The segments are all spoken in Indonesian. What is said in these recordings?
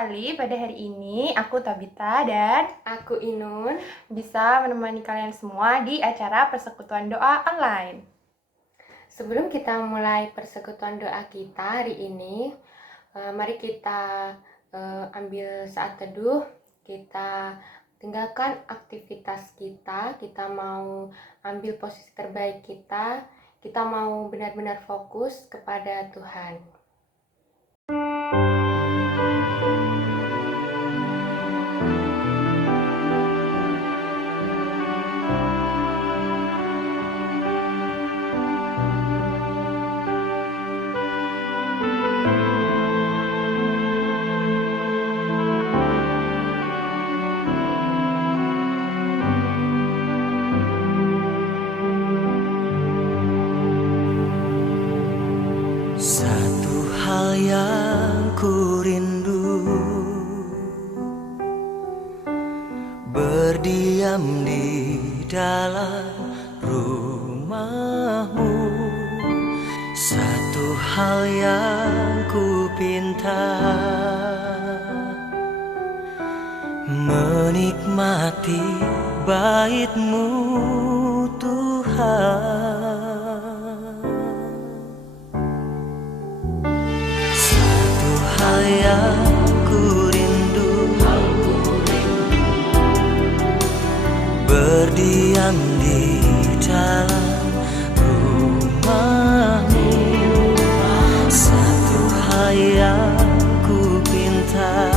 sekali pada hari ini aku Tabita dan Aku Inun bisa menemani kalian semua di acara persekutuan doa online. Sebelum kita mulai persekutuan doa kita hari ini, mari kita ambil saat teduh. Kita tinggalkan aktivitas kita mau ambil posisi terbaik kita mau benar-benar fokus kepada Tuhan. Satu hal yang ku rindu, berdiam di dalam rumahmu. Satu hal yang ku pinta, menikmati bait-Mu Tuhan. Hal yang ku rindu, berdiam di dalam rumah-Mu. Satu hal yang ku pinta,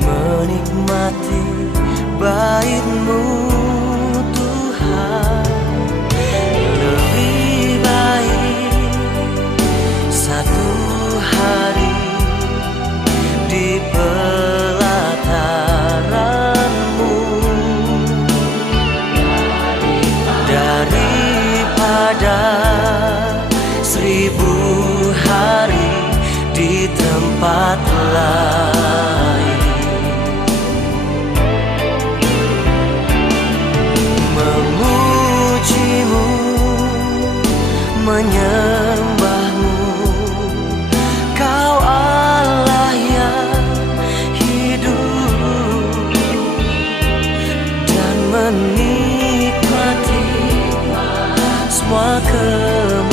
menikmati bait-Mu Tuhan. Lebih baik satu hari di pelataran-Mu daripada 1000 hari di tempat lain. Memuji-Mu, menyembah-Mu, Kau Allah yang hidup, dan menikmati semua kemurahan-Mu.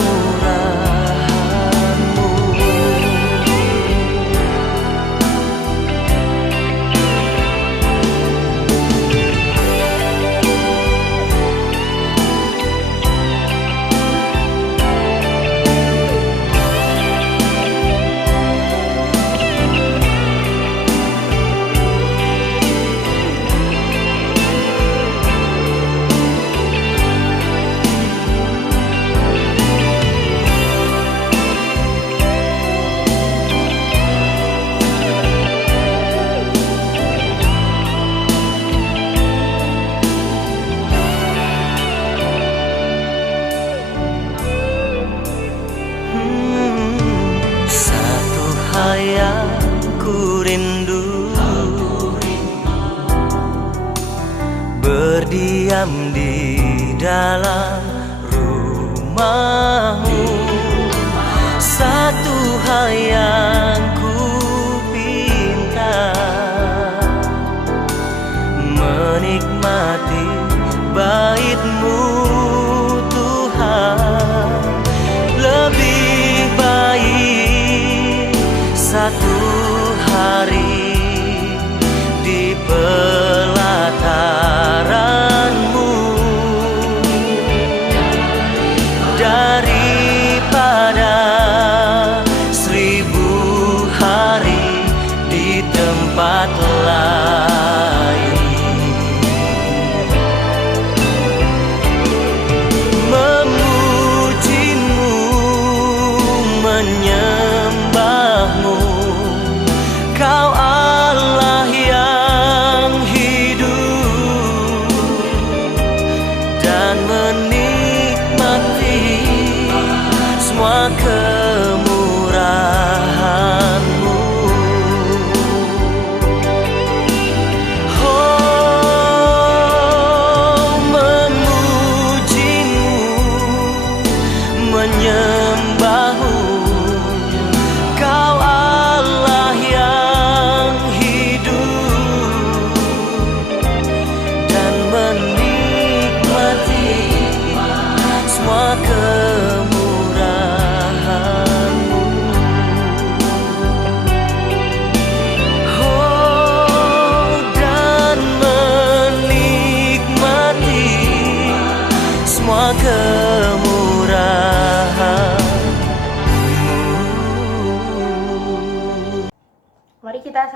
Satu hal yang ku rindu, berdiam di dalam rumah-Mu. Satu hal yang ku pinta, menikmati bait-Mu Tuhan. Lebih baik satu hari di pelataran-Mu daripada 1000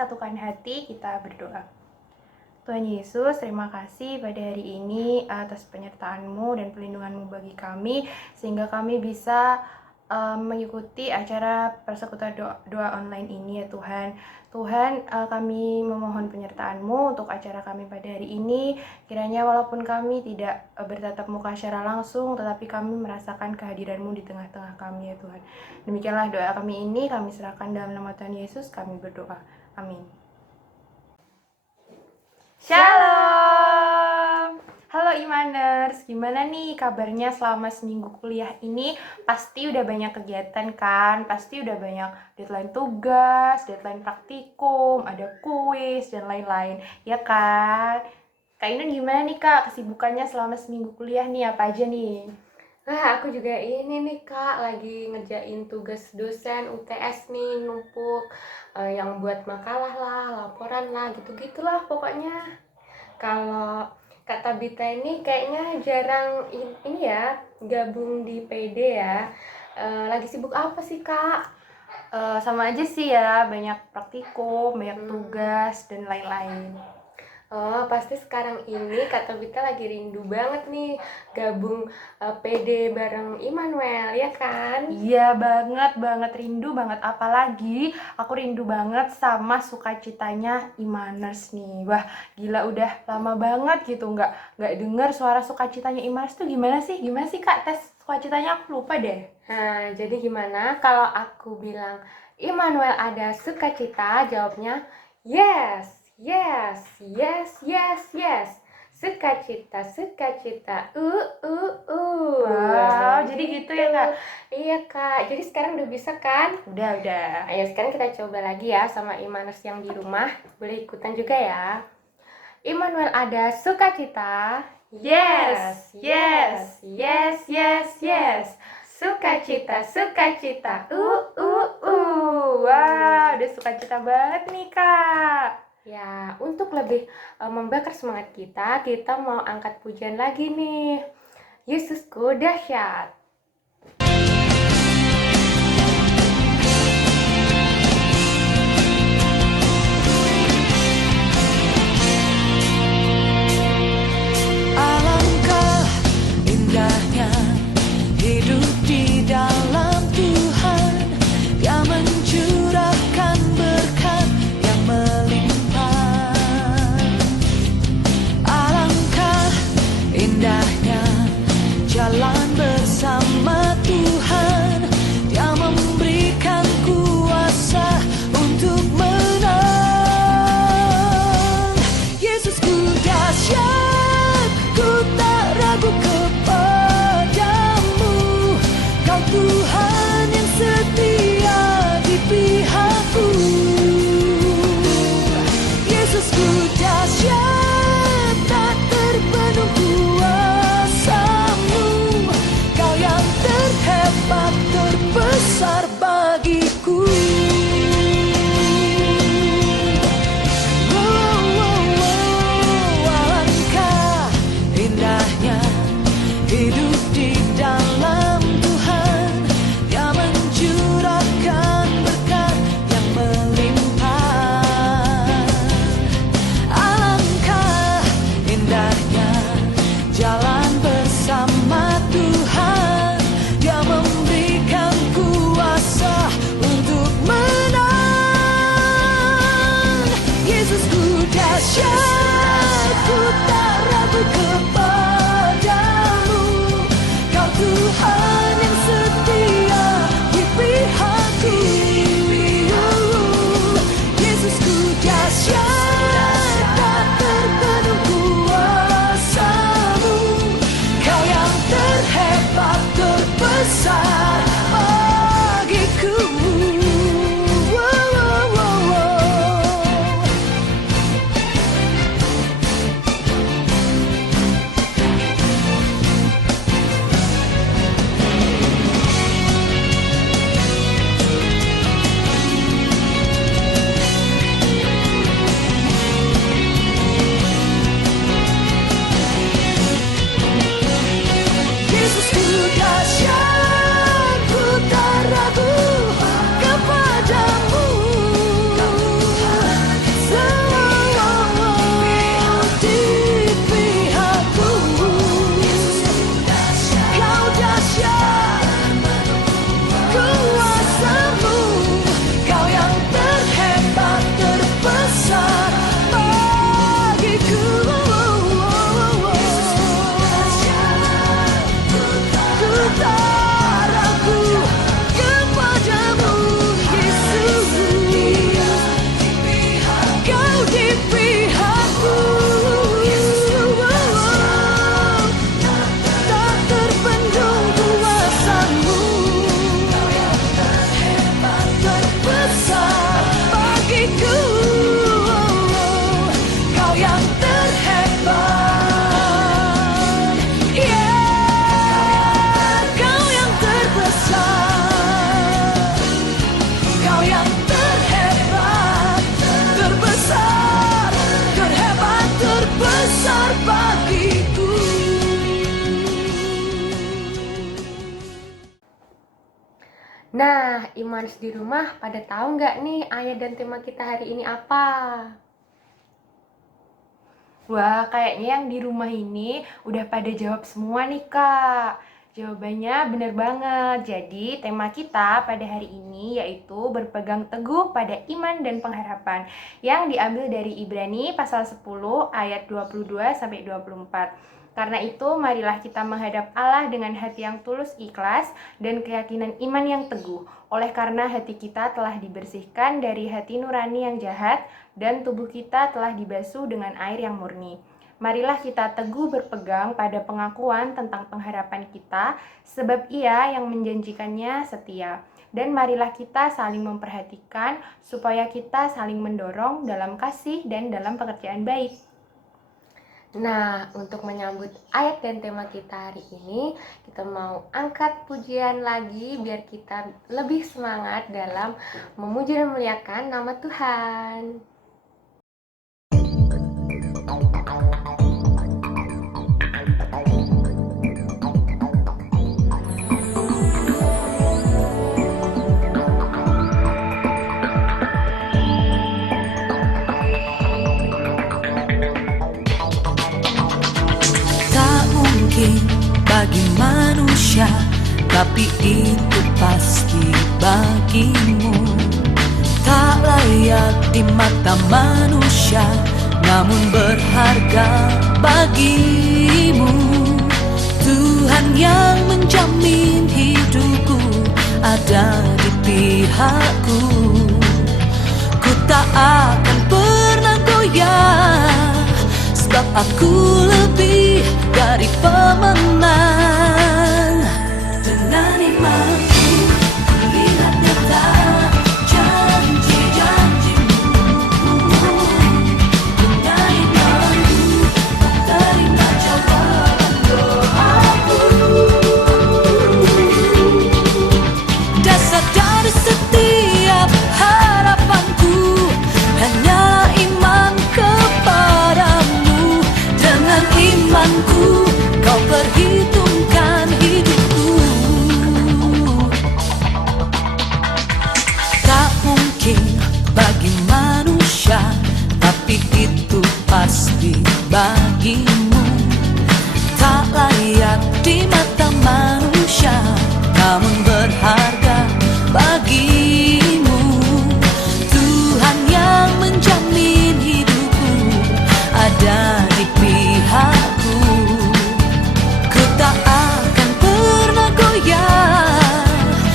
satukan hati, kita berdoa. Tuhan Yesus, terima kasih pada hari ini atas penyertaan-Mu dan pelindungan-Mu bagi kami, sehingga kami bisa mengikuti acara persekutuan doa online ini ya Tuhan. Tuhan, kami memohon penyertaan-Mu untuk acara kami pada hari ini. Kiranya walaupun kami tidak bertatap muka secara langsung, tetapi kami merasakan kehadiran-Mu di tengah-tengah kami ya Tuhan. Demikianlah doa kami ini, kami serahkan dalam nama Tuhan Yesus, kami berdoa. Amin. Shalom! Halo Imaners, gimana nih kabarnya selama seminggu kuliah ini? Pasti udah banyak kegiatan kan? Pasti udah banyak deadline tugas, deadline praktikum, ada kuis, dan lain-lain, ya kan? Kak Inun gimana nih Kak, kesibukannya selama seminggu kuliah nih, apa aja nih? Aku juga ini nih Kak, lagi ngerjain tugas dosen UTS nih, numpuk yang buat makalah lah, laporan lah, gitu-gitulah pokoknya. Kalau Kak Tabita ini kayaknya jarang ini ya, gabung di PD ya. Lagi sibuk apa sih Kak? Sama aja sih ya, banyak praktikum, banyak tugas, dan lain-lain. Oh, pasti sekarang ini Kak Tabita lagi rindu banget nih gabung PD bareng Immanuel, ya kan? Iya banget rindu banget, apalagi aku rindu banget sama sukacitanya Imaners nih. Wah gila, udah lama banget gitu nggak dengar suara sukacitanya Imaners tuh gimana sih Kak, tes sukacitanya aku lupa deh. Nah, jadi gimana kalau aku bilang Immanuel ada sukacita, jawabnya yes. Yes, yes, yes, yes. Sukacita. Wow, jadi gitu ya Kak? Iya Kak, jadi sekarang udah bisa kan? Udah. Ayo sekarang kita coba lagi ya sama Imanus yang di rumah. Boleh ikutan juga ya. Immanuel ada sukacita. Yes. Sukacita. Wah, udah sukacita banget nih Kak. Ya, untuk lebih membakar semangat kita mau angkat pujian lagi nih. Yesusku dahsyat. Alangkah indahnya hidup di dalam Tuhan, Dia mencurahkan berkat yang melimpah. Alangkah indahnya jalan bersama benar bagiku. Nah, Imans di rumah pada tahu nggak nih ayat dan tema kita hari ini apa? Wah, kayaknya yang di rumah ini udah pada jawab semua nih, Kak. Jawabannya benar banget. Jadi, tema kita pada hari ini yaitu berpegang teguh pada iman dan pengharapan yang diambil dari Ibrani pasal 10 ayat 22 sampai 24. Karena itu, marilah kita menghadap Allah dengan hati yang tulus ikhlas dan keyakinan iman yang teguh. Oleh karena hati kita telah dibersihkan dari hati nurani yang jahat dan tubuh kita telah dibasuh dengan air yang murni. Marilah kita teguh berpegang pada pengakuan tentang pengharapan kita, sebab Ia yang menjanjikannya setia. Dan marilah kita saling memperhatikan supaya kita saling mendorong dalam kasih dan dalam pekerjaan baik. Nah, untuk menyambut ayat dan tema kita hari ini, kita mau angkat pujian lagi biar kita lebih semangat dalam memuji dan memuliakan nama Tuhan. Bagi manusia, tapi itu pasti bagimu. Tak layak di mata manusia, namun berharga bagimu. Tuhan yang menjamin hidupku ada di pihakku. Ku tak akan pernah goyah, sebab aku lebih dari pemenang. Dengan imanku lihat nyata janji-janjimu. Dengan imanku terima jawaban doaku. Dasar dari setiap harapanku hanyalah iman kepadamu. Dengan imanku kau perhitungkan hidupku. Tak mungkin bagi manusia, tapi itu pasti bagimu. Tak layak di mata manusia, namun berharga bagimu. Tuhan yang menjamin hidupku ada di pihakku. Ku tak akan pernah goyah,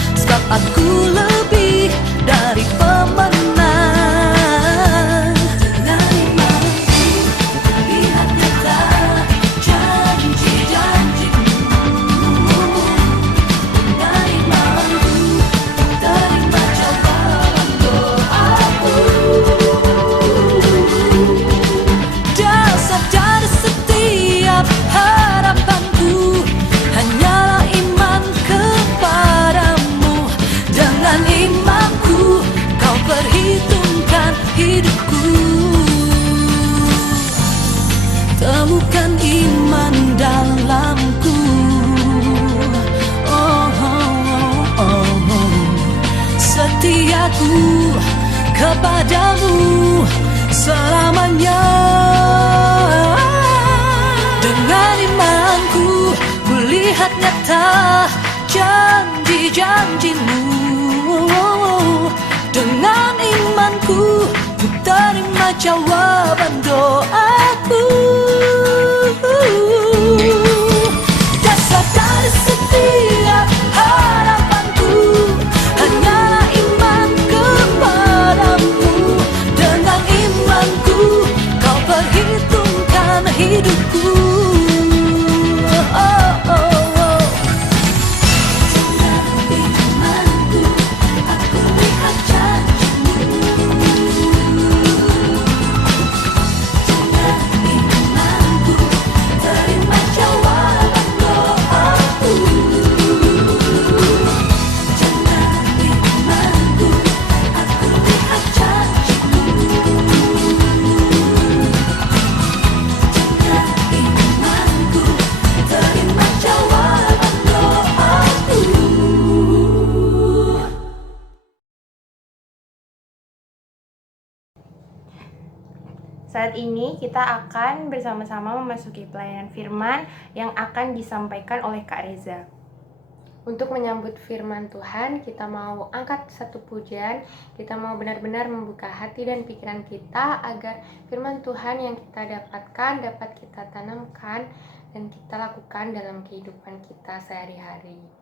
sebab aku lebih dari pemenang. Dengan imanku lihat nyata janji-janjimu. Dengan imanku terima jawaban doaku. Dasar dari setiap harapanku hanyalah iman kepadamu. Dengan imanku kau perhitungkan hidupku. Temukan iman dalamku. Oh, oh, oh, oh. Setiaku kepadamu selamanya. Dengan imanku kulihat nyata janji-janjimu. Dengan imanku ku terima jawaban doaku. Dasar dari setiap harapanku hanyalah iman kepadamu. Dengan imanku kau perhitungkan hidupku. Oh, oh, oh. Dengan imanku aku lihat janjimu. Dengan imanku Saat ini kita akan bersama-sama memasuki pelayanan firman yang akan disampaikan oleh Kak Reza. Untuk menyambut firman Tuhan, kita mau angkat satu pujian, kita mau benar-benar membuka hati dan pikiran kita agar firman Tuhan yang kita dapatkan dapat kita tanamkan dan kita lakukan dalam kehidupan kita sehari-hari.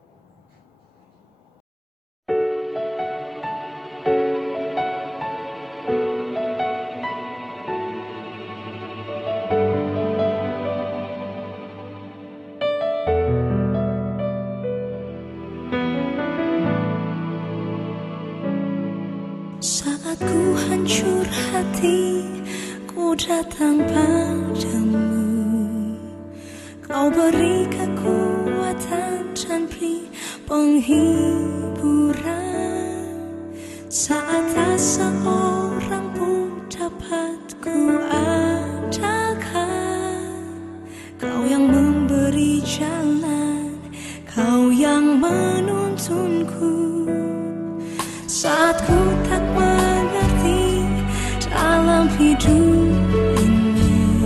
Saat ku hancur hati, ku datang padamu. Kau beri kekuatan dan beri penghiburan. Saat tak seorang pun dapat ku andalkan, Kau yang memberi jalan, Kau yang menuntunku. Saat ku tak mengerti dalam hidup ini,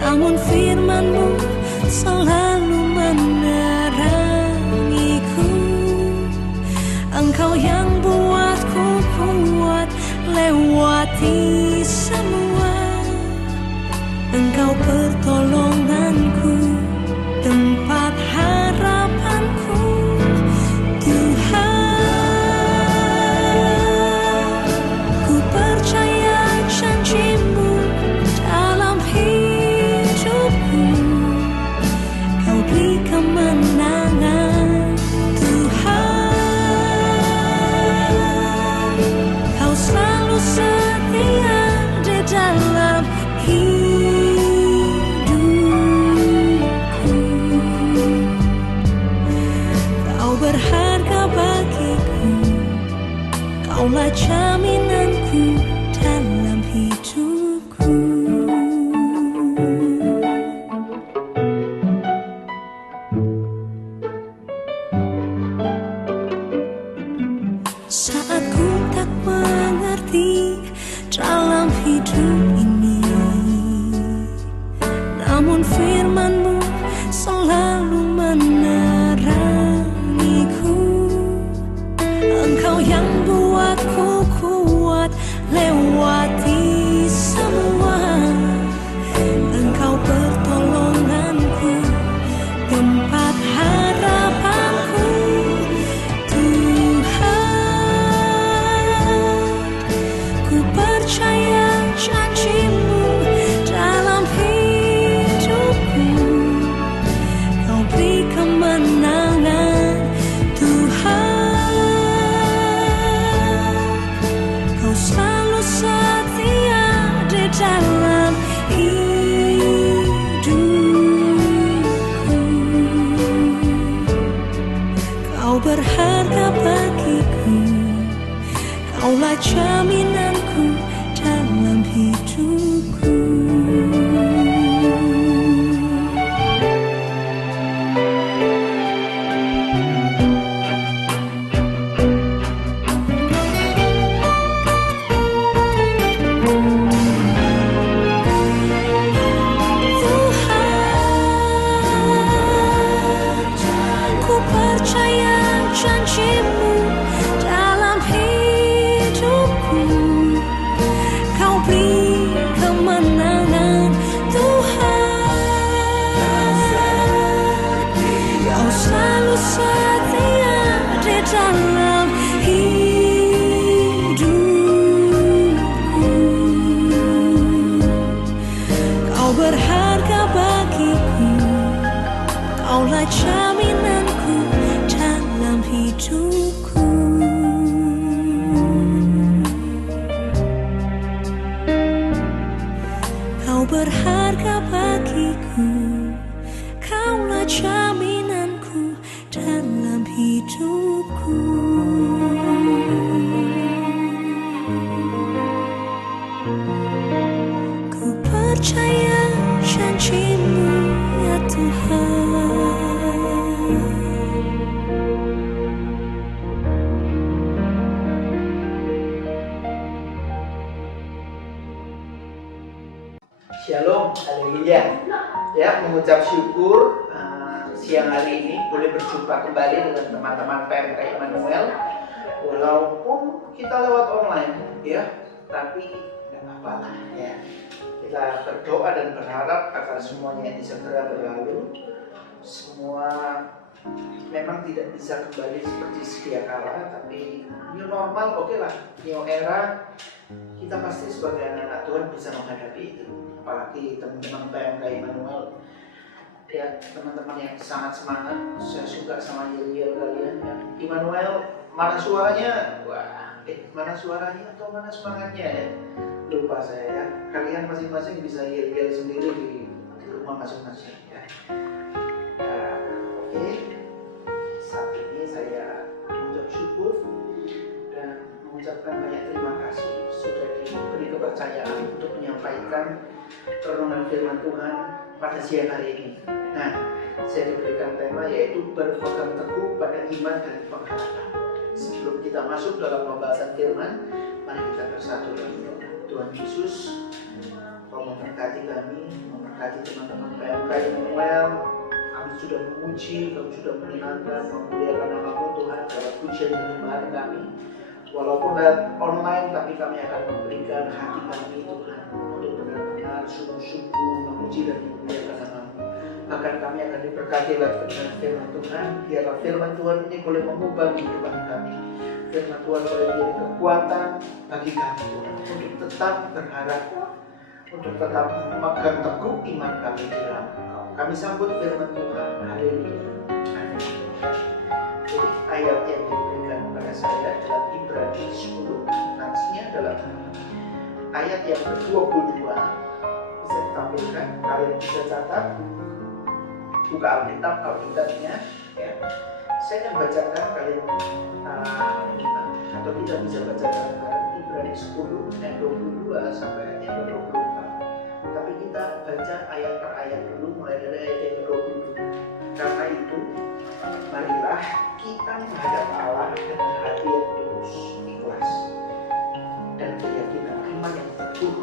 namun firman-Mu selalu menerangiku. Engkau yang buatku kuat lewati semua. Engkau pertolonganku, tempat harapanku. Kaulah jaminanku dalam hidupku. Saat ku tak mengerti dalam hidup ini, namun firman-Mu selalu menerangiku. Engkau yang buatku kuat lewati semua. Engkau pertolonganku, tempat harapanku. Tuhan, ku percaya janji-Mu dalam hidupku. Kau beri kemenangan, Tuhan. Selalu setia di dalam hidupku. Kau berharga bagiku, Kaulah jaminanku dalam hidupku. Janji-Mu dalam hidupku. Kau beri kemenangan, Tuhan. Kau selalu setia di dalam hidupku. Kau berharga bagiku, Kaulah jaminanku dalam hidupku. Kau berharga bagiku, Kaulah jaminanku dalam hidupku. Ku percaya janji-Mu, ya Tuhan. ya mengucap syukur siang hari ini boleh berjumpa kembali dengan teman-teman PMK Immanuel. Walaupun kita lewat online ya, tapi tidak apa-apa ya. Kita berdoa dan berharap agar semuanya ini segera berlalu. Semua memang tidak bisa kembali seperti sedia kala, tapi new normal oke lah, new era. Kita pasti sebagai anak-anak Tuhan bisa menghadapi itu. Apalagi teman-teman PMK Immanuel ya, teman-teman yang sangat semangat. Saya suka sama yel-yel kalian ya. Immanuel, mana suaranya? Wah, mana suaranya atau mana semangatnya ya? Lupa saya ya. Kalian masing-masing bisa yel-yel sendiri di rumah masing-masing ya. Oke. Saat ini saya mengucap syukur dan mengucapkan banyak terima kasih sudah diberi kepercayaan untuk menyampaikan renungan firman Tuhan pada siang hari ini. Nah, saya diberikan tema yaitu berpegang teguh pada iman dan pengharapan. Sebelum kita masuk dalam pembahasan firman, mari kita bersatu dalam doa. Tuhan Yesus, Kau memberkati kami, memberkati teman-teman PMK Immanuel. Kami sudah memuji, kami sudah menyenangkan, memuliakan nama-Mu Tuhan dalam pujian dan penyembahan kami. Walaupun lewat online, tapi kami akan memberikan hati kami Tuhan untuk benar-benar sungguh-sungguh memuji dan memuliakan nama-Mu. Bahkan kami akan diberkati lewat kebenaran firman Tuhan. Biarlah firman Tuhan ini boleh mengubah kehidupan kami. Firman Tuhan boleh menjadi kekuatan bagi kami Tuhan, untuk tetap berharap, untuk tetap memegang teguh iman kami di dalam Engkau. Kami sambut firman Tuhan. Haleluya. Amin. Jadi ayat yang diberikan kepada saya dalam Ibrani 10, nasinya adalah ayat yang ke-22. Bisa ditampilkan, kalian bisa catat, buka Alkitabnya ya. Saya akan bacakan, kalian atau kita bisa baca bareng-bareng Ibrani 10 ayat 22 sampai ayat yang ke-24. Tapi kita baca ayat per ayat dulu, mulai dari ayat yang ke-22. Karena itu, marilah kita menghadap Allah dengan hati yang tulus, ikhlas, dan keyakinan iman yang teguh.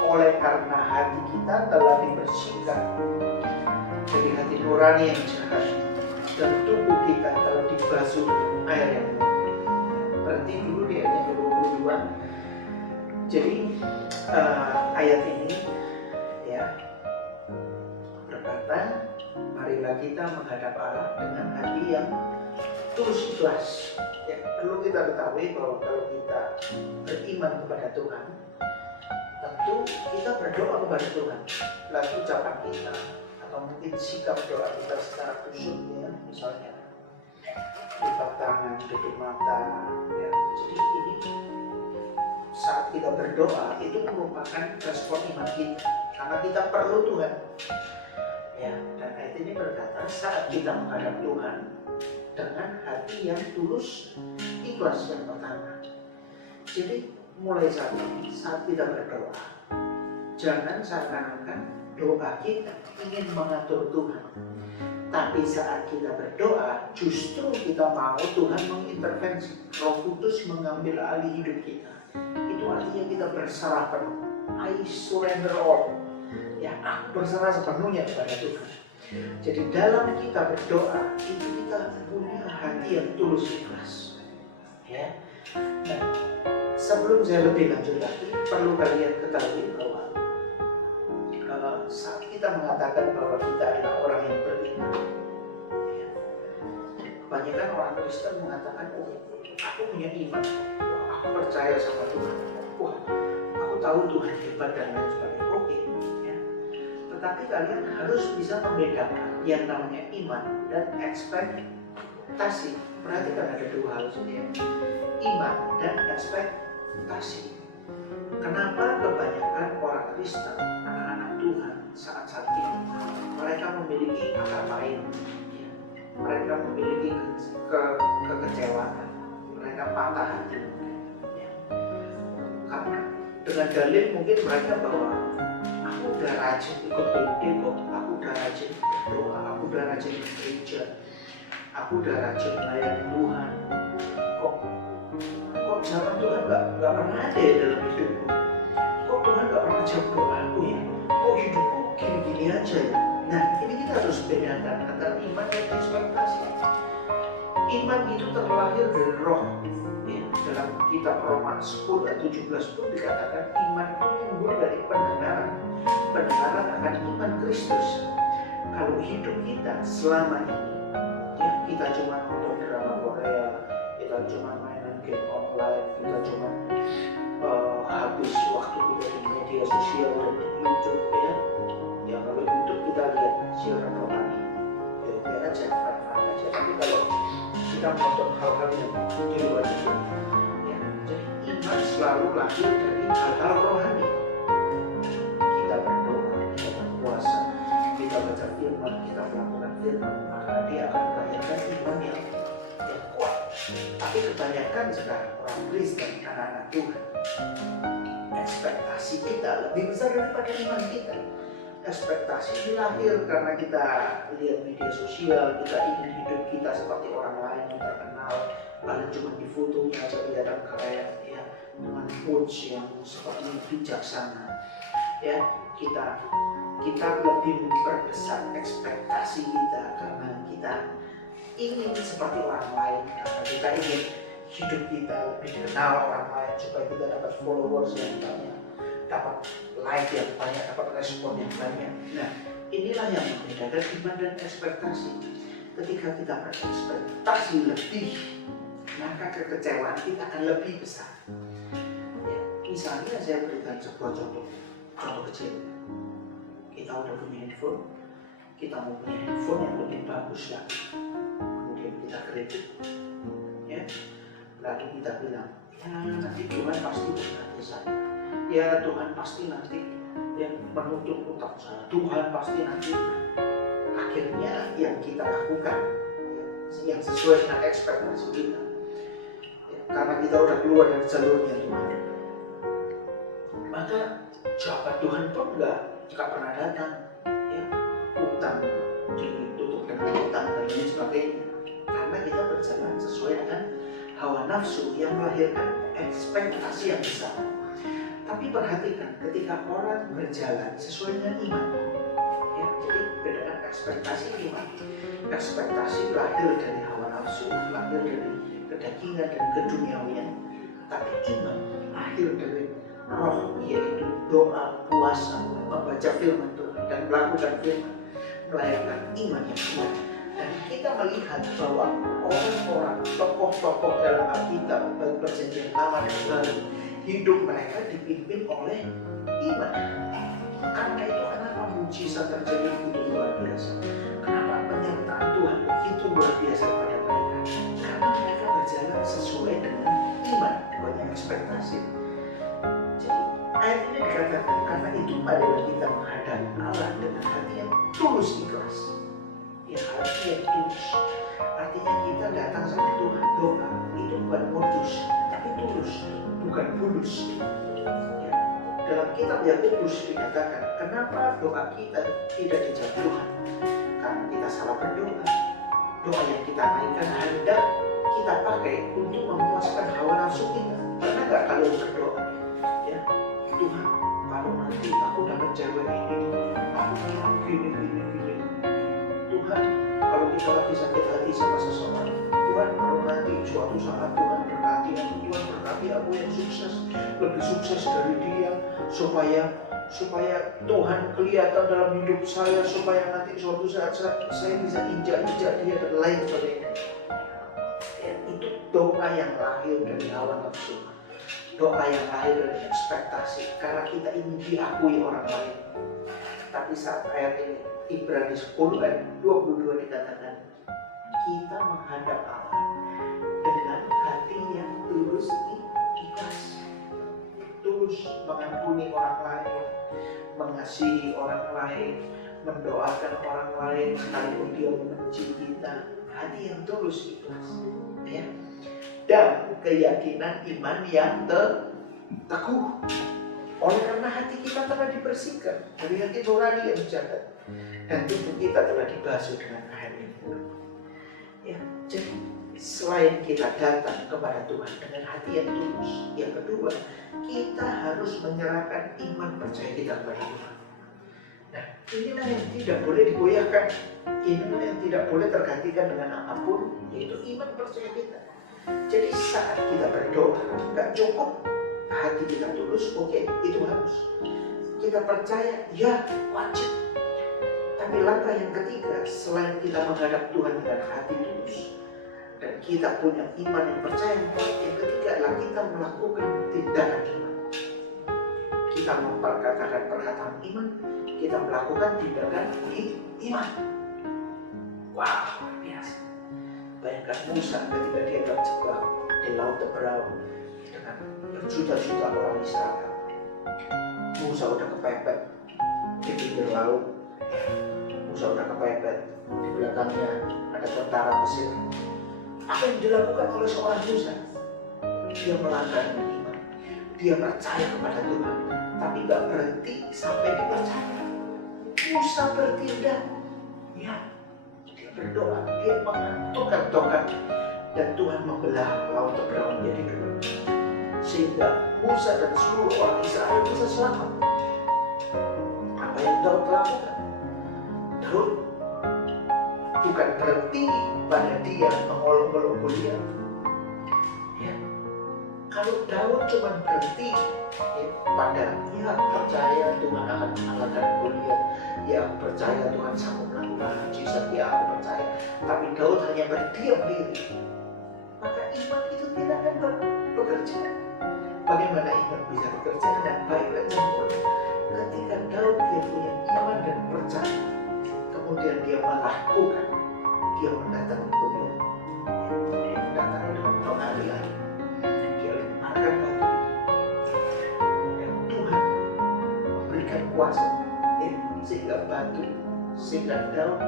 Oleh karena hati kita telah dibersihkan dari hati nurani yang jahat, dan tubuh kita telah dibasuh air yang murni. Berarti dulu di ayat yang ke-22. Jadi ayat ini ya berkata, marilah kita menghadap Allah dengan hati yang tulus ikhlas. Ya, perlu kita ketahui bahwa kalau kita beriman kepada Tuhan, tentu kita berdoa kepada Tuhan. Lalu ucapan kita atau mungkin sikap doa kita secara khusyuk ya, misalnya lipat tangan, tutup mata ya. Jadi ini saat kita berdoa itu merupakan respon iman kita, karena kita perlu Tuhan ya. Dan ayat ini berkata saat kita menghadap Tuhan dengan hati yang tulus ikhlas yang pertama. Jadi mulai saat ini saat kita berdoa, jangan seakan-akan doa kita ingin mengatur Tuhan, tapi saat kita berdoa justru kita mau Tuhan mengintervensi. Roh Kudus mengambil alih hidup kita. Itu artinya kita berserah penuh. I surrender all. Ya, aku berserah sepenuhnya kepada Tuhan. Jadi dalam kita berdoa itu kita punya hati yang tulus ikhlas. Ya. Nah, sebelum saya lebih lanjut lagi, perlu kalian ketahui bahwa saat kita mengatakan bahwa kita adalah orang yang beriman, ya, kebanyakan orang Kristen mengatakan, oh, aku punya iman, aku percaya sama Tuhan, wah, aku tahu Tuhan hebat dan lain sebagainya. Oke, ya. Tetapi kalian harus bisa membedakan yang namanya iman dan ekspektasi. Perhatikan ada dua hal saja, iman dan ekspektasi. Kenapa kebanyakan orang Kristen, anak-anak Tuhan saat ini, mereka memiliki akar pahit, ya. Mereka memiliki kekecewaan, mereka patah hati, ya. Karena dengan dalil mungkin mereka bahwa aku udah rajin ikut BD kok, aku udah rajin berdoa, aku udah rajin ke gereja, aku udah rajin melayani Tuhan, kok zaman Tuhan nggak pernah ada ya dalam hidupku, kok Tuhan nggak pernah jawab doaku ya, kok hidupku gini-gini aja ya. Nah, ini kita harus bedakan antara iman dan ekspektasi. Iman itu terlahir dari roh. Ya, dalam kitab Roma 10 ayat 17 pun dikatakan iman itu timbul dari pendengaran. Pendengaran akan iman Kristus. Kalau hidup kita selama ini, ya, kita cuma nonton drama Korea, kita cuma mainan game online, kita cuma habis waktu kita di media sosial dan di YouTube, ya kalau YouTube kita lihat siaran rohani, ya biar aja, fun aja. Tapi kalau kita nonton hal-hal yang di luar itu, ya, jadi iman selalu lahir dari hal-hal rohani. Kita berdoa, kita berpuasa, kita baca firman, kita melakukan firman, maka dia akan melahirkan iman yang kuat. Tapi kebanyakan sekarang orang Kristen, anak-anak Tuhan, ekspektasi kita lebih besar daripada iman kita. Ekspektasi ini lahir karena kita lihat media sosial, kita ingin hidup kita seperti orang lain yang terkenal, paling cuma di fotonya aja kelihatan keren, ya, dengan quotes yang seperti bijaksana. Ya, kita lebih memperbesar ekspektasi kita karena kita ingin seperti orang lain, karena kita ingin hidup kita lebih dikenal orang lain supaya kita dapat followers yang banyak, dapat like yang banyak, dapat respon yang banyak. Nah, inilah yang membedakan iman dan ekspektasi. Ketika kita berekspektasi lebih, maka kekecewaan kita akan lebih besar. Ya, misalnya saya berikan sebuah contoh kecil. Kita udah punya handphone, kita mau punya handphone yang lebih bagus lagi, kemudian kita kredit, ya, lalu kita bilang, ya nanti Tuhan pasti berkati saya, ya Tuhan pasti nanti yang menutup utang saya, Tuhan pasti nanti. Akhirnya yang kita lakukan, ya, yang sesuai dengan ekspektasi kita, ya, karena kita udah keluar dari jalurnya Tuhan, maka jawaban Tuhan pun nggak pernah datang, ya, utang ditutup dengan utang dan lain sebagainya, karena kita berjalan sesuai dengan hawa nafsu yang melahirkan ekspektasi yang besar. Tapi perhatikan, ketika orang berjalan sesuai dengan iman, ya, jadi bedakan ekspektasi iman. Ekspektasi lahir dari hawa nafsu, lahir dari kedagingan dan keduniawian, tapi iman lahir dari roh, yaitu doa, puasa, membaca firman Tuhan dan melakukan firman, melahirkan iman yang kuat. Dan kita melihat bahwa orang-orang, tokoh-tokoh dalam Alkitab, baik Perjanjian Lama dan Baru, hidup mereka dipimpin oleh iman. Karena itu kenapa mujizat terjadi begitu luar biasa? Kenapa penyertaan Tuhan begitu luar biasa pada mereka? Karena mereka berjalan sesuai dengan iman, bukan ekspektasi. Jadi ayat ini dikatakan karena itu marilah kita menghadap Allah dengan hati yang tulus ikhlas. Ya, hati yang tulus. Artinya kita datang sama Tuhan, doa itu bukan modus, tapi tulus, bukan bulus. Ya, dalam kitab Yakobus dikatakan kenapa doa kita tidak dijawab Tuhan? Karena kita salah berdoa. Doa yang kita naikkan hendak kita pakai untuk memuaskan hawa nafsu kita. Pernah nggak kalian berdoa? Ya, Tuhan, kalau nanti aku dapat cewek ini, aku gini. Tuhan, kalau kita lagi sakit hati sama seseorang, Tuhan, kalau nanti suatu saat Tuhan berkati aku, Tuhan berkati aku yang sukses, lebih sukses dari dia, supaya Tuhan kelihatan dalam hidup saya, supaya nanti suatu saat saya bisa injak-injak dia dan lain sebagainya. Ya, itu doa yang lahir dari hawa nafsu. Doa yang lahir dari ekspektasi, karena kita ingin diakui orang lain. Tapi saat ayat ini, Ibrani 10 ayat 22 dikatakan, kita menghadap Allah dengan hati yang tulus ikhlas. Tulus mengampuni orang lain, mengasihi orang lain, mendoakan orang lain sekalipun dia membenci kita. Hati yang tulus ikhlas, ya. Dan keyakinan iman yang teguh. Oleh karena hati kita telah dibersihkan dari hati nurani yang jahat, dan tubuh kita telah dibasuh dengan air yang murni. Ya, jadi selain kita datang kepada Tuhan dengan hati yang tulus, yang kedua, kita harus menyerahkan iman percaya kita kepada Tuhan. Nah, inilah yang tidak boleh digoyahkan. Inilah yang tidak boleh tergantikan dengan apapun, yaitu iman percaya kita. Jadi saat kita berdoa, nggak cukup hati kita tulus, oke, itu harus. Kita percaya, ya wajib. Tapi langkah yang ketiga, selain kita menghadap Tuhan dengan hati tulus, dan kita punya iman yang percaya, yang ketiga adalah kita melakukan tindakan iman. Kita memperkatakan perkataan iman, kita melakukan tindakan iman. Wow, luar biasa. Bayangkan Musa ketika dia terjebak di laut Teberau dengan berjuta-juta orang Israel. Musa udah kepepet di pinggir laut. Musa udah kepepet, di belakangnya ada tentara Mesir. Apa yang dilakukan oleh seorang Musa? Dia melanggar iman. Dia percaya kepada Tuhan, tapi gak berhenti sampai dipercaya. Musa bertindak, ya, dia berdoa, dia mengantungkan tongkat, dan Tuhan membelah laut Teberau menjadi dua, sehingga Musa dan seluruh orang Israel bisa selamat. Apa yang Daud lakukan? Daud bukan berhenti pada dia mengolok-olok Goliat. Ya. Kalau Daud cuma berhenti pada ya percaya Tuhan akan mengalahkan Goliat, ya percaya Tuhan sanggup melakukan mujizat, ya aku percaya. Tapi Daud hanya berdiam diri. Maka iman itu tidak akan bekerja. Bagaimana iman bisa bekerja dengan baik dan sempurna? Ketika Daud dia punya iman dan percaya, kemudian dia melakukan, dia mendatangi Goliat, dia mendatangi dengan pengalihan, dia lemparkan batu, dan Tuhan memberikan kuasa, ya, sehingga batu, sehingga Daud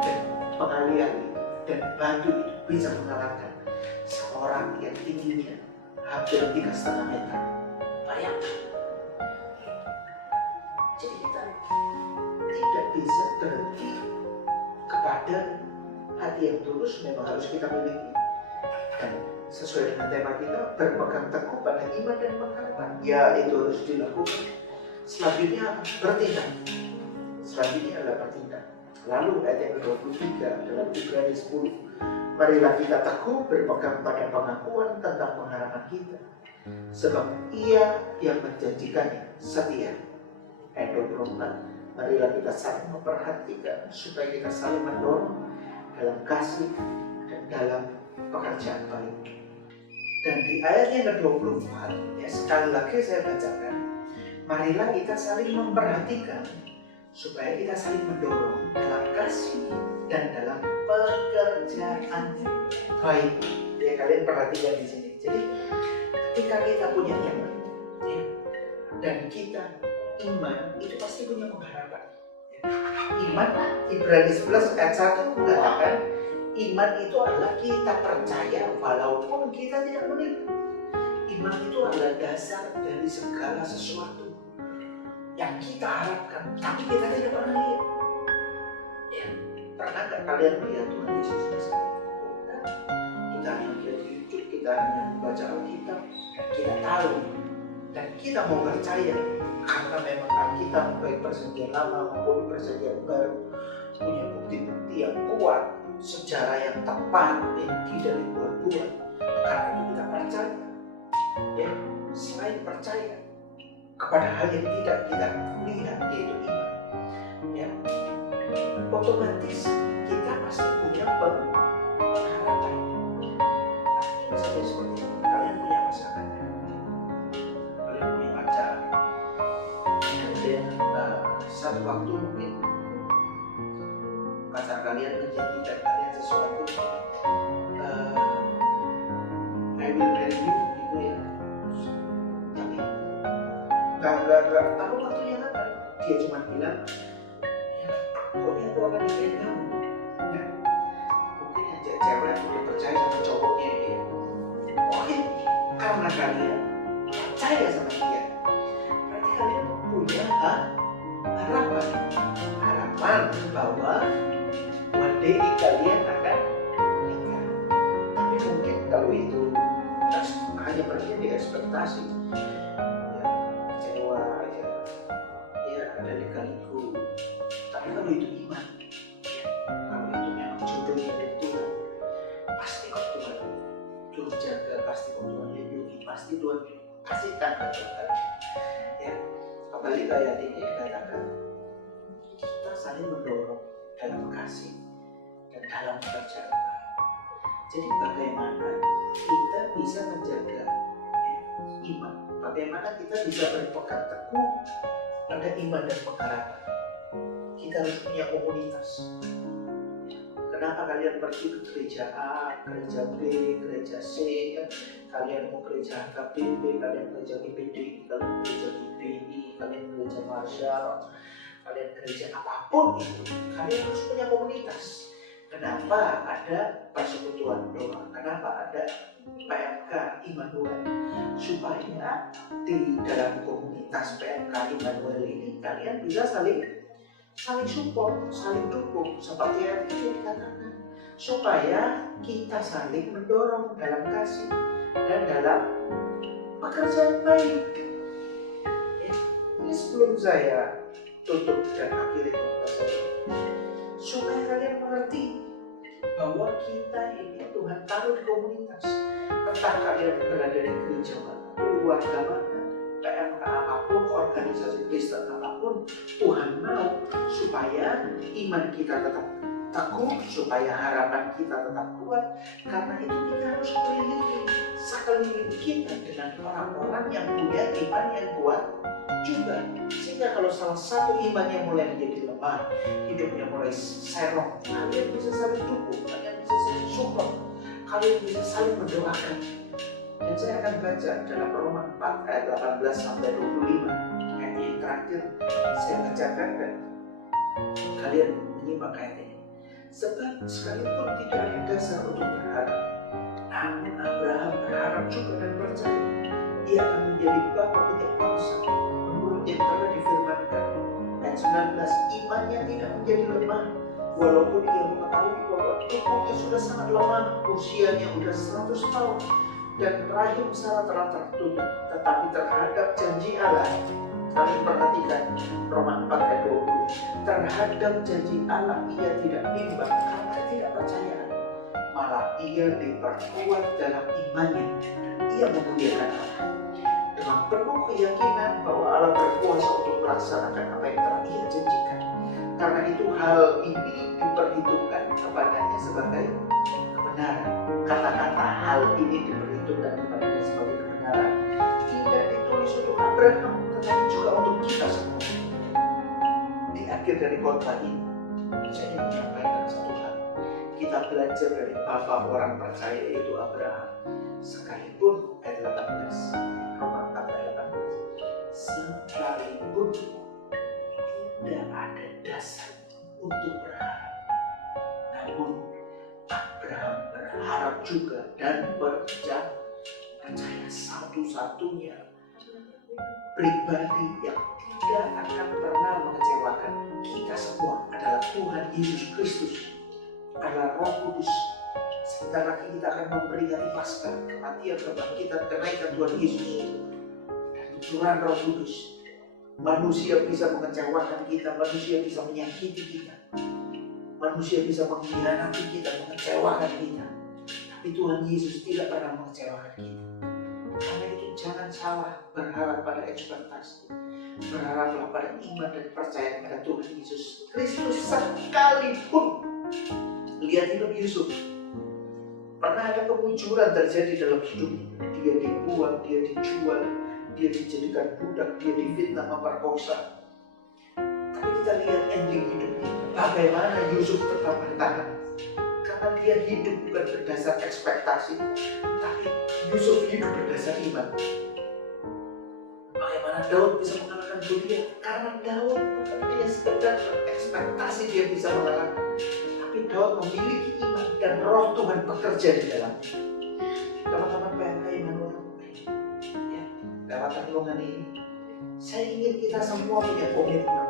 dan pengalihan dan batu itu bisa mengalahkan seorang yang tingginya hampir 3,5 meter. Bayangkan. Jadi kita tidak bisa berhenti kepada hati yang tulus, memang harus kita miliki. Dan sesuai dengan tema kita, berpegang teguh pada iman dan pengharapan. Ya, itu harus dilakukan. Selanjutnya bertindak. Selanjutnya adalah bertindak. Lalu ayat yang ke-23 dalam Ibrani 10. Marilah kita teguh berpegang pada pengakuan tentang pengharapan kita, sebab Ia yang menjanjikannya setia. Ayat 24. Marilah kita saling memperhatikan supaya kita saling mendorong dalam kasih dan dalam pekerjaan baik. Dan di ayat yang ke-24, ya sekali lagi saya bacakan, marilah kita saling memperhatikan supaya kita saling mendorong dalam kasih dan dalam pekerjaan baik. Ya, kalian perhatikan di sini. Jadi ketika kita punya iman, ya, dan kita iman itu pasti punya pengharapan. Ya. Iman, Ibrani 11 ayat 1 mengatakan iman itu adalah kita percaya walaupun kita tidak melihat. Iman itu adalah dasar dari segala sesuatu yang kita harapkan, tapi kita tidak pernah lihat. Ya, pernahkah kalian melihat Tuhan Yesus misalnya? Kita hanya melihat YouTube, kita hanya membaca Alkitab, kita tahu dan kita mau percaya karena memang Alkitab baik perjanjian lama maupun perjanjian baru punya bukti-bukti yang kuat, sejarah yang tepat, yang tidak dibuat-buat. Karena itu kita percaya. Ya, selain percaya kepada hal yang tidak kita lihat, yaitu iman, ya, otomatis kita pasti punya pengharapan. Misalnya seperti ini, kalian punya pasangan, kalian punya pacar, dan satu waktu mungkin pacar kalian menjanjikan kalian sesuatu, I will marry you, gitu ya. Tapi nggak tahu waktunya kapan. Dia cuma bilang, ya, pokoknya aku akan nikahin kamu. Nah, mungkin aja cewek udah percaya sama cowoknya dia. Oke, karena kalian percaya sama dia, berarti kalian punya harapan bahwa one day kalian akan menikah. Tapi mungkin kalau itu hanya berarti di ekspektasi. Ya, kecewa ya ada lika-liku Tapi kalau itu iman, kalau itu memang jodohnya dari Tuhan, pasti kok Tuhan turut jaga, pasti kok Tuhan lindungi, pasti Tuhan kasihkan kekuatan. Ya, kembali ke ayat ini dikatakan kita saling mendorong dalam kasih dan dalam percaya. Jadi bagaimana kita bisa menjaga iman? Bagaimana kita bisa berpegang teguh pada iman dan pengharapan? Kita harus punya komunitas. Kenapa kalian pergi ke gereja A, gereja B, gereja C, ya? Kalian mau gereja HKBP, kalian gereja GPD, kalian gereja GPI, kalian gereja Marshall, kalian gereja apapun itu, kalian harus punya komunitas. Kenapa ada persekutuan doa? Kenapa ada PMK Immanuel? Supaya di dalam komunitas PMK Immanuel ini kalian bisa saling support, saling dukung, seperti yang ini dikatakan, supaya kita saling mendorong dalam kasih dan dalam pekerjaan baik. Ya, ini sebelum saya tutup dan akhiri pembahasan ini, supaya kalian mengerti bahwa kita ini Tuhan taruh di komunitas. Entah kalian berada di gereja mana, keluarga mana, PMK apapun, organisasi Kristen apapun, Tuhan mau supaya iman kita tetap teguh, supaya harapan kita tetap kuat. Karena itu kita harus melihat sekeliling kita dengan orang-orang yang punya iman yang kuat juga. Sehingga kalau salah satu imannya mulai menjadi lemah, hidupnya mulai serong, kalian bisa saling dukung, kalian bisa saling support, kalian bisa saling mendoakan. Dan saya akan baca dalam Roma 4 ayat 18 sampai 25, ayat yang terakhir saya bacakan dan kalian menyimak ayat ini. Sebab sekalipun tidak ada dasar untuk berharap, namun Abraham berharap juga dan percaya ia akan menjadi bapa banyak bangsa menurut yang telah difirmankan. Ayat 19, imannya tidak menjadi lemah walaupun ia mengetahui bahwa tubuhnya sudah sangat lemah, usianya sudah 100 tahun dan rahim Sarah telah tertutup. Tetapi terhadap janji Allah, kalian perhatikan Roma 4 ayat 20, terhadap janji Allah ia tidak bimbang karena tidak percaya, malah ia diperkuat dalam imannya. Ia memuliakan Allah dengan penuh keyakinan bahwa Allah berkuasa untuk melaksanakan apa yang telah ia janjikan. Karena itu hal ini diperhitungkan kepadanya sebagai kebenaran. Kata-kata hal ini diperhitungkan kepadanya sebagai kebenaran tidak ditulis untuk Abraham, tetapi juga untuk kita semua. Di akhir dari khotbah ini, saya ingin menyampaikan satu hal. Kita belajar dari bapak orang percaya yaitu Abraham. Sekalipun ayat 18, Roma 4 ayat 18, sekalipun tidak ada dasar untuk berharap, namun Abraham berharap juga dan percaya satu-satunya pribadi yang tidak akan pernah mengecewakan kita semua adalah Tuhan Yesus Kristus, adalah Roh Kudus. Sebentar lagi kita akan memperingati Paskah, kematian, kebangkitan, kenaikan Tuhan Yesus dan turun Roh Kudus. Manusia bisa mengecewakan kita, manusia bisa menyakiti kita, manusia bisa mengkhianati kita, mengecewakan kita. Tapi Tuhan Yesus tidak pernah mengecewakan kita. Karena itu jangan salah berharap pada ekspektasi. Berharaplah pada iman dan percaya pada Tuhan Yesus Kristus sekalipun. Lihat hidup Yusuf. Pernah ada kemunculan terjadi dalam hidupnya. Dia dibuang, dia dijual, dia dijadikan budak, dia difitnah, memperkosa. Tapi kita lihat ending hidupnya. Bagaimana Yusuf tetap bertahan. Karena dia hidup bukan berdasar ekspektasi, tapi Yusuf hidup berdasar iman. Bagaimana Daud bisa mengalahkan Goliat? Karena Daud bukan hanya sekedar ekspektasi dia bisa mengalahkan, tapi Daud memiliki iman dan Roh Tuhan bekerja di dalamnya. Teman-teman PMK Immanuel, ya, lewat renungan ini, saya ingin kita semua punya komitmen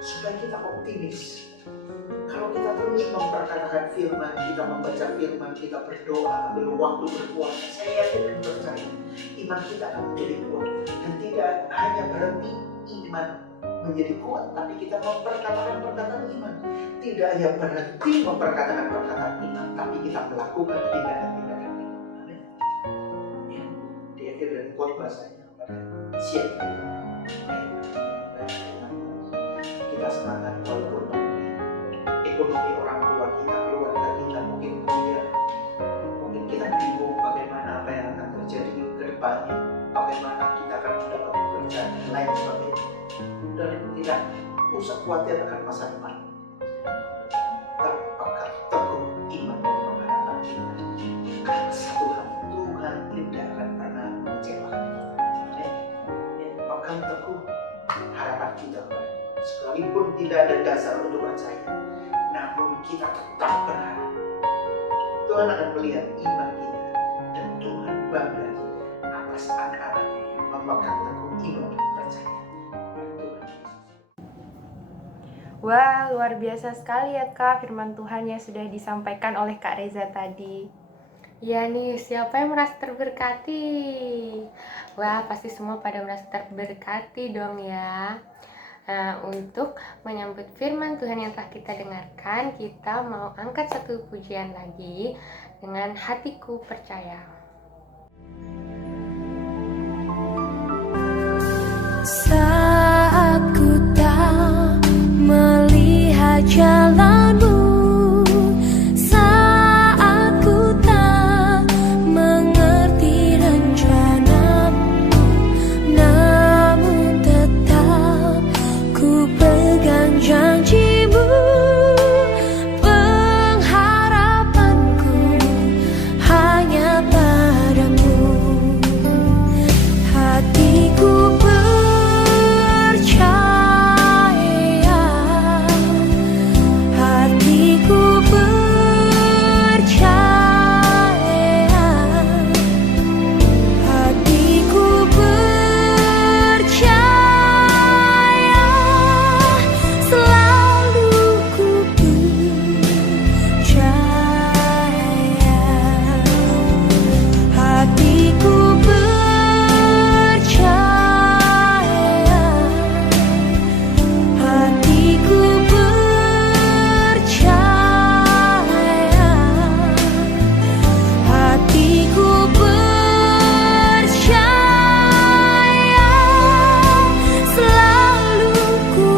supaya kita optimis. Kalau kita terus memperkatakan firman, kita membaca firman, kita berdoa, ambil waktu berpuasa, saya yakin dan percaya iman kita akan menjadi kuat dan tidak hanya berhenti iman menjadi kuat, tapi kita memperkatakan perkataan iman. Tidak hanya berhenti memperkatakan perkataan iman, tapi kita melakukan tindakan-tindakan iman. Amin. Ya, di akhir dari khotbah saya pada siang ini, kita semangat walaupun ekonomi orang tua kita, keluarga kita mungkin goyah, mungkin kita bingung bagaimana apa yang akan terjadi ke depannya, bagaimana kita akan mendapat pekerjaan dan lain sebagainya. Dan tidak usah khawatir akan masa depan. Tapi pegang teguh iman dan pengharapan kita. Karena satu hal, Tuhan tidak akan pernah mengecewakan kita. Ya, pegang teguh harapan kita kepada Tuhan. Sekalipun tidak ada dasar untuk percaya, namun kita tetap berharap. Tuhan akan melihat iman kita dan Tuhan bangga atas anak-anaknya yang memegang teguh iman dan percaya. Wah, luar biasa sekali ya Kak firman Tuhan yang sudah disampaikan oleh Kak Reza tadi. Ya nih, siapa yang merasa terberkati? Wah, pasti semua pada merasa terberkati dong ya. Nah, untuk menyambut firman Tuhan yang telah kita dengarkan, kita mau angkat satu pujian lagi dengan hatiku percaya. Saat ku tak melihat jalanmu, saat ku tak mengerti rencanamu, namun tetap ku pegang janjimu. Pengharapanku hanya padamu. Hatiku percaya, hatiku percaya, hatiku percaya, selalu ku percaya, hatiku percaya, hatiku percaya, hatiku percaya, selalu ku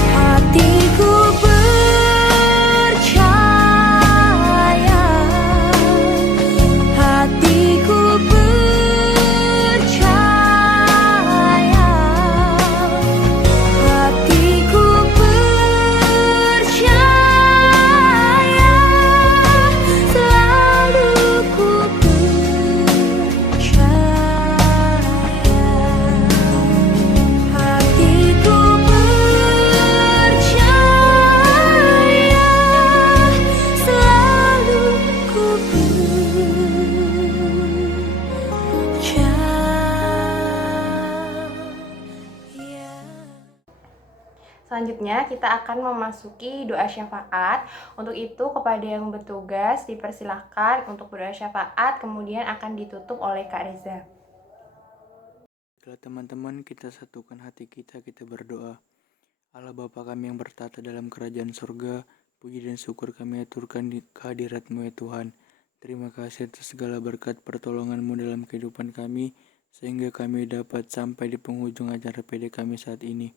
hatiku percaya, hatiku percaya, hatiku percaya, selalu ku percaya, hatiku percaya, selalu ku percaya. Selanjutnya kita akan memasuki doa syafaat. Untuk itu kepada yang bertugas dipersilahkan untuk berdoa syafaat, kemudian akan ditutup oleh Kak Reza. Baiklah teman-teman, kita satukan hati kita berdoa. Allah Bapa kami yang bertata dalam kerajaan surga, puji dan syukur kami aturkan di kehadirat-Mu ya Tuhan. Terima kasih atas segala berkat pertolongan-Mu dalam kehidupan kami, sehingga kami dapat sampai di penghujung acara PD kami saat ini.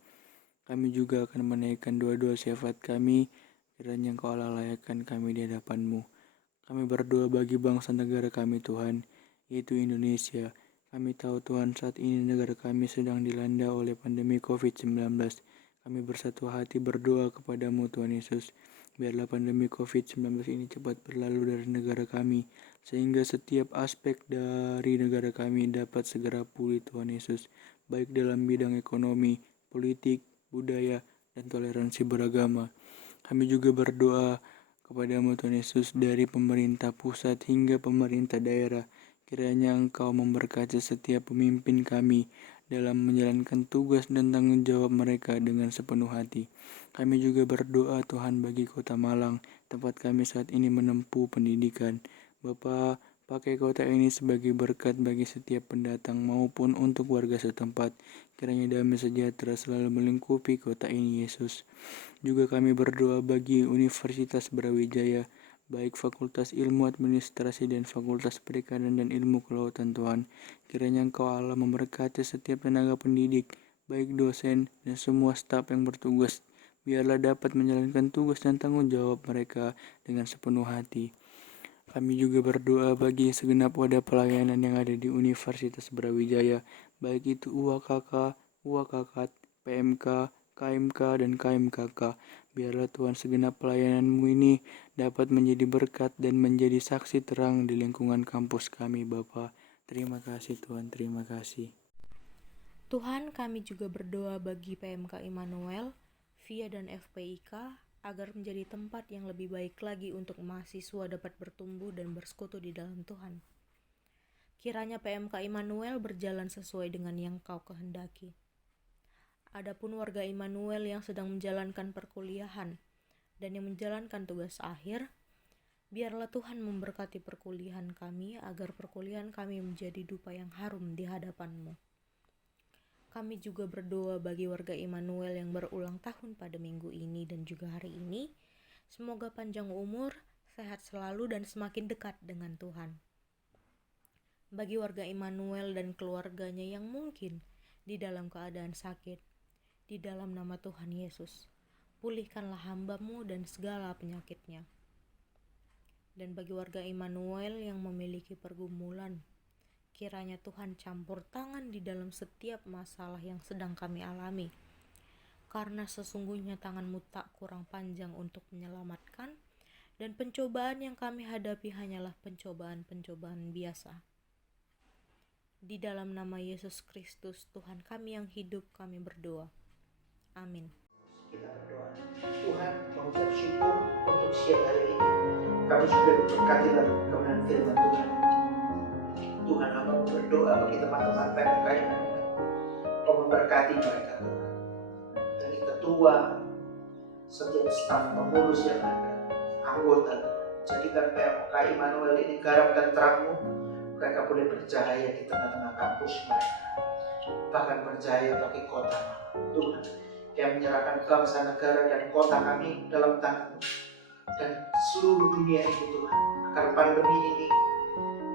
Kami juga akan menaikkan doa-doa syafaat kami, kiranya Engkau Allah layakkan kami di hadapan-Mu. Kami berdoa bagi bangsa negara kami Tuhan, yaitu Indonesia. Kami tahu Tuhan saat ini negara kami sedang dilanda oleh pandemi COVID-19. Kami bersatu hati berdoa kepadamu Tuhan Yesus. Biarlah pandemi COVID-19 ini cepat berlalu dari negara kami, sehingga setiap aspek dari negara kami dapat segera pulih Tuhan Yesus, baik dalam bidang ekonomi, politik, budaya, dan toleransi beragama. Kami juga berdoa kepadamu Tuhan Yesus dari pemerintah pusat hingga pemerintah daerah. Kiranya Engkau memberkati setiap pemimpin kami dalam menjalankan tugas dan tanggung jawab mereka dengan sepenuh hati. Kami juga berdoa Tuhan bagi Kota Malang, tempat kami saat ini menempuh pendidikan. Bapa, pakai kota ini sebagai berkat bagi setiap pendatang maupun untuk warga setempat. Kiranya damai sejahtera selalu melingkupi kota ini, Yesus. Juga kami berdoa bagi Universitas Brawijaya, baik Fakultas Ilmu Administrasi dan Fakultas Perikanan dan Ilmu Kelautan Tuhan. Kiranya Engkau Allah memberkati setiap tenaga pendidik, baik dosen dan semua staf yang bertugas. Biarlah dapat menjalankan tugas dan tanggung jawab mereka dengan sepenuh hati. Kami juga berdoa bagi segenap wadah pelayanan yang ada di Universitas Brawijaya, baik itu UAKK, UAKKAT, PMK, KMK, dan KMKK. Biarlah Tuhan segenap pelayananmu ini dapat menjadi berkat dan menjadi saksi terang di lingkungan kampus kami, Bapa. Terima kasih Tuhan, terima kasih. Tuhan, kami juga berdoa bagi PMK Immanuel, VIA dan FPIK agar menjadi tempat yang lebih baik lagi untuk mahasiswa dapat bertumbuh dan bersekutu di dalam Tuhan. Kiranya PMK Immanuel berjalan sesuai dengan yang Kau kehendaki. Adapun warga Immanuel yang sedang menjalankan perkuliahan dan yang menjalankan tugas akhir, biarlah Tuhan memberkati perkuliahan kami agar perkuliahan kami menjadi dupa yang harum di hadapan-Mu. Kami juga berdoa bagi warga Immanuel yang berulang tahun pada minggu ini dan juga hari ini. Semoga panjang umur, sehat selalu dan semakin dekat dengan Tuhan. Bagi warga Immanuel dan keluarganya yang mungkin di dalam keadaan sakit, di dalam nama Tuhan Yesus, pulihkanlah hamba-Mu dan segala penyakitnya. Dan bagi warga Immanuel yang memiliki pergumulan, kiranya Tuhan campur tangan di dalam setiap masalah yang sedang kami alami. Karena sesungguhnya tangan-Mu tak kurang panjang untuk menyelamatkan, dan pencobaan yang kami hadapi hanyalah pencobaan-pencobaan biasa. Di dalam nama Yesus Kristus, Tuhan kami yang hidup, kami berdoa. Amin. Kita berdoa. Tuhan, mengucap syukur untuk siang hari ini. Kami sudah diberkati dalam kebenaran firman Tuhan. Tuhan, hamba berdoa bagi teman-teman PMK ini. Kau memberkati mereka, Tuhan. Dari ketua, setiap staf pengurus yang ada, anggota, jadikan PMK Immanuel ini garam dan terang-Mu. Mereka boleh bercahaya di tengah-tengah kampus mereka, bahkan bercahaya bagi kota Tuhan, yang menyerahkan bangsa, negara, dan kota kami dalam tangan-Mu dan seluruh dunia ini, Tuhan, agar pandemi ini,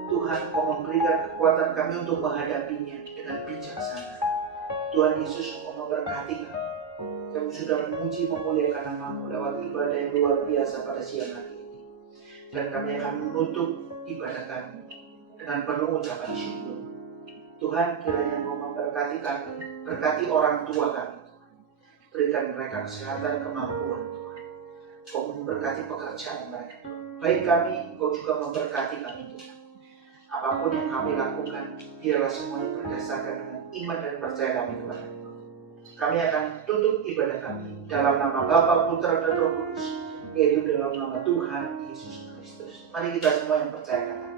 Tuhan, Kau memberikan kekuatan kami untuk menghadapinya dengan bijaksana. Tuhan Yesus, Kau memberkati kami. Kami sudah memuji memuliakan nama-Mu lewat ibadah yang luar biasa pada siang hari ini. Dan kami akan menutup ibadah kami dengan penuh ucapan syukur. Tuhan, kiranya Kau memberkati kami, berkati orang tua kami. Berikan mereka kesehatan, kemampuan, Tuhan. Kau memberkati pekerjaan mereka, Tuhan. Baik kami, Kau juga memberkati kami, Tuhan. Apapun yang kami lakukan, biarlah semuanya berdasarkan dengan iman dan percaya kami kepada Engkau. Kami akan tutup ibadah kami dalam nama Bapa, Putra, dan Roh Kudus, yaitu dalam nama Tuhan Yesus Kristus. Mari kita semua yang percaya katakan.